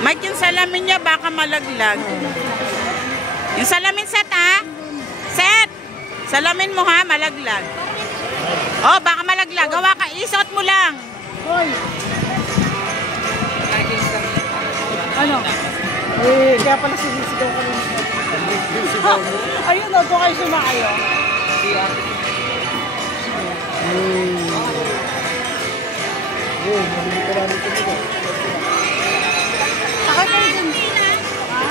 Mike, yung salamin niya baka malaglag. Yung salamin set ha? Set! Salamin mo ha, malaglag. Oh, baka malaglag. Gawa ka, isot mo lang. Hoy! Ano? Eh, kaya pala sinisigaw ka rin. Ayun o, doon kayo sumayo. Mabili ka namin ito nito. Saka kayo dun. Ha?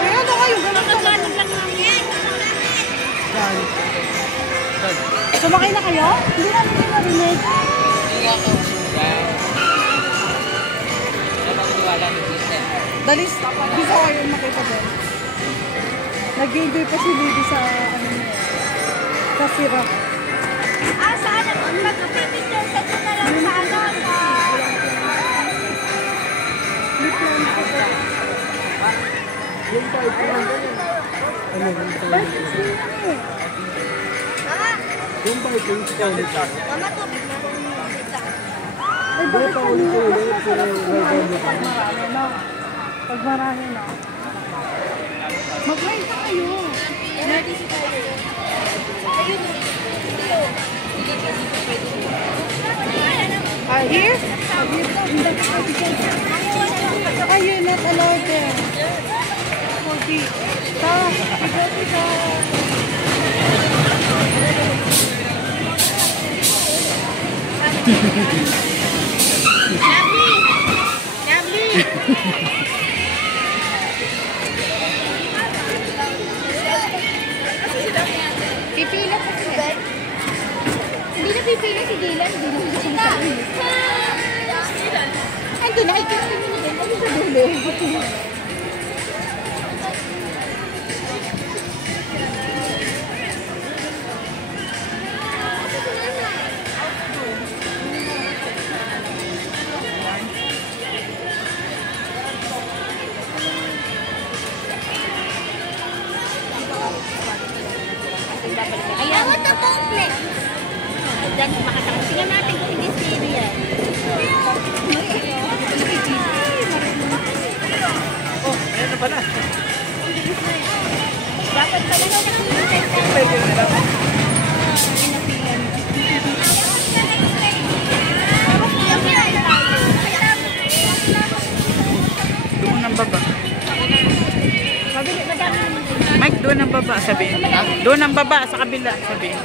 Ay, ano kayo? Ganun talaga. Sumakay na kayo? Hindi namin kayo narinig. Dalis, bisa kayo makita doon. Nag-enjoy pa si Lady sa ano niya. Sa sirap. Ah, saan naman? Magpapipicture sa ito na lang sa ano? Yung type ko lang ganyan. Ano? Yung type ko yung stone. Mama, tubig na. Ay, bakit pa ulit-ulit? Pag marami na. Pag marami na. Mag-line pa kayo. Emergency tayo. Ayun. Here? Saka you're not allowed there. Okay. Pipila pa sila. Hindi na pipila si Dylan. Hindi na pipila si Dylan. Ando na, ikita nyo na. Ano sa dulo? Ayan. What the complex? Diyan makasakit. Tingnan natin kung hindi sino yan. Oh, ayan na pala. Dapat pala na Doon ang baba. Mike, doon ang baba, sabihin. Doon ang baba, sa kabila, sabihin.